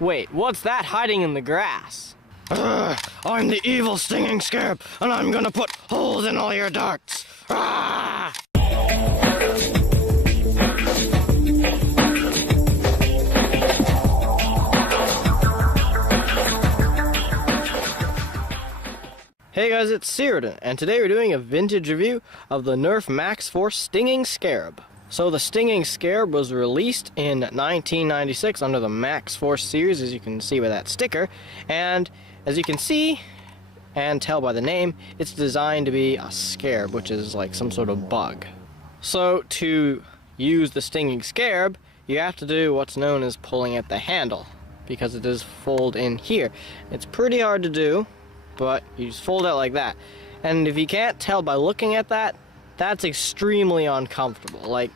Wait, what's that hiding in the grass? I'm the evil stinging scarab, and I'm gonna put holes in all your darts. Ah! Hey guys, it's Cyrodiil, and today we're doing a vintage review of the Nerf Max Force Stinging Scarab. So the Stinging Scarab was released in 1996 under the Max Force series, as you can see by that sticker, and as you can see and tell by the name, it's designed to be a scarab, which is like some sort of bug. So to use the Stinging Scarab, you have to do what's known as pulling at the handle, because it does fold in here. It's pretty hard to do, but you just fold it like that. And if you can't tell by looking at that, that's extremely uncomfortable. Like,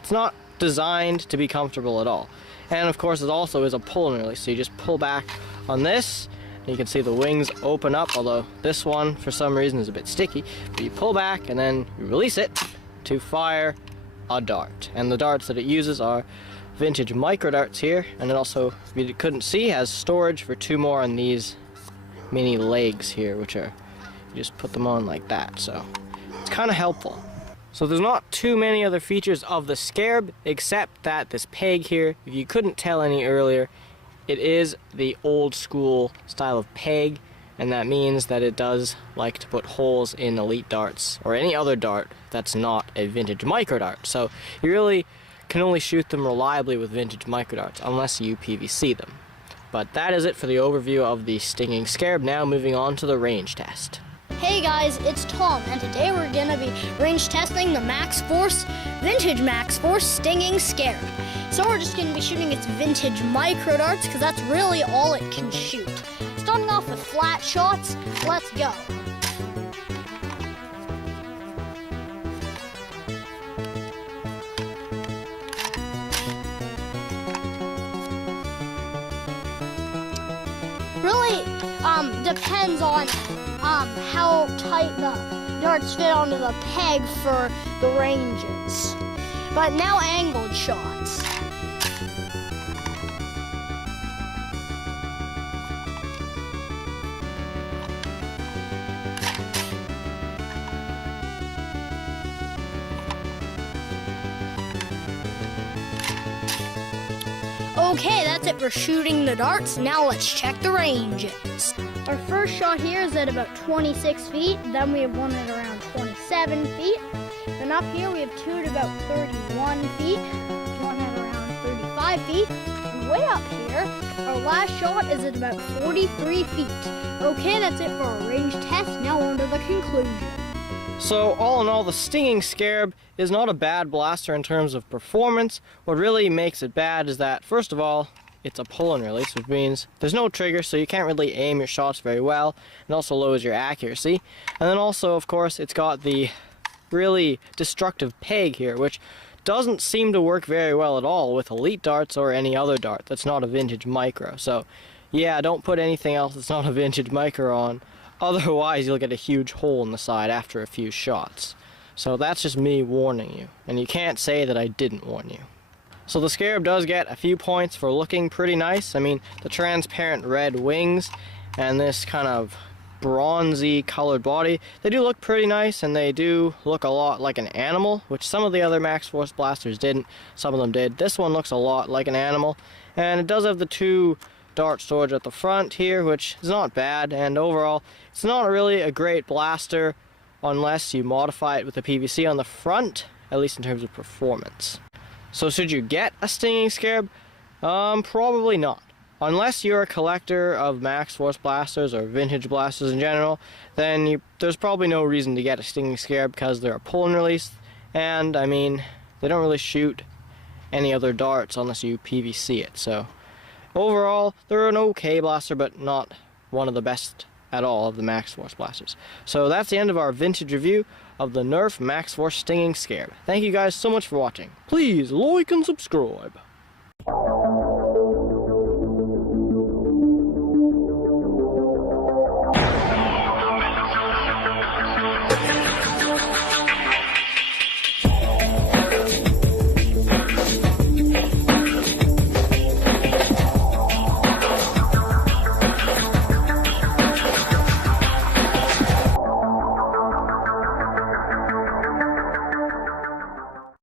it's not designed to be comfortable at all. And of course it also is a pull and release, so you just pull back on this, and you can see the wings open up, although this one for some reason is a bit sticky. But you pull back and then you release it to fire a dart. And the darts that it uses are vintage micro darts here, and it also, if you couldn't see, has storage for 2 more on these mini legs here, which are, you just put them on like that, so it's kind of helpful. So there's not too many other features of the Scarab except that this peg here, if you couldn't tell any earlier, it is the old school style of peg, and that means that it does like to put holes in elite darts or any other dart that's not a vintage micro dart. So you really can only shoot them reliably with vintage micro darts unless you PVC them. But that is it for the overview of the Stinging Scarab. Now moving on to the range test. Hey guys, it's Tom, and today we're going to be range testing the Max Force, vintage Max Force Stinging Scarab. So we're just going to be shooting its vintage micro darts, because that's really all it can shoot. Starting off with flat shots, let's go. Really depends on how tight the darts fit onto the peg for the ranges. But now angled shots. Okay, that's it for shooting the darts. Now let's check the ranges. Our first shot here is at about 26 feet. Then we have one at around 27 feet. Then up here we have 2 at about 31 feet. One at around 35 feet. And way up here, our last shot is at about 43 feet. Okay, that's it for our range test. Now on to the conclusion. So all in all, the Stinging Scarab is not a bad blaster in terms of performance. What really makes it bad is that, first of all, it's a pull and release, which means there's no trigger, so you can't really aim your shots very well, and also lowers your accuracy. And then also, of course, it's got the really destructive peg here, which doesn't seem to work very well at all with elite darts or any other dart that's not a vintage micro. So yeah, don't put anything else that's not a vintage micro on. Otherwise, you'll get a huge hole in the side after a few shots. So that's just me warning you, and you can't say that I didn't warn you. So the Scarab does get a few points for looking pretty nice. I mean, the transparent red wings and this kind of bronzy colored body, they do look pretty nice, and they do look a lot like an animal, which some of the other Max Force blasters didn't, some of them did. This one looks a lot like an animal, and it does have the 2 dart storage at the front here, which is not bad, and overall it's not really a great blaster unless you modify it with the PVC on the front, at least in terms of performance. So should you get a Stinging Scarab? Probably not. Unless you're a collector of Max Force blasters or vintage blasters in general, then there's probably no reason to get a Stinging Scarab, because they're a pull and release, and I mean, they don't really shoot any other darts unless you PVC it. So overall, they're an okay blaster, but not one of the best at all of the Max Force blasters. So that's the end of our vintage review of the Nerf Max Force Stinging Scarab. Thank you guys so much for watching. Please like and subscribe.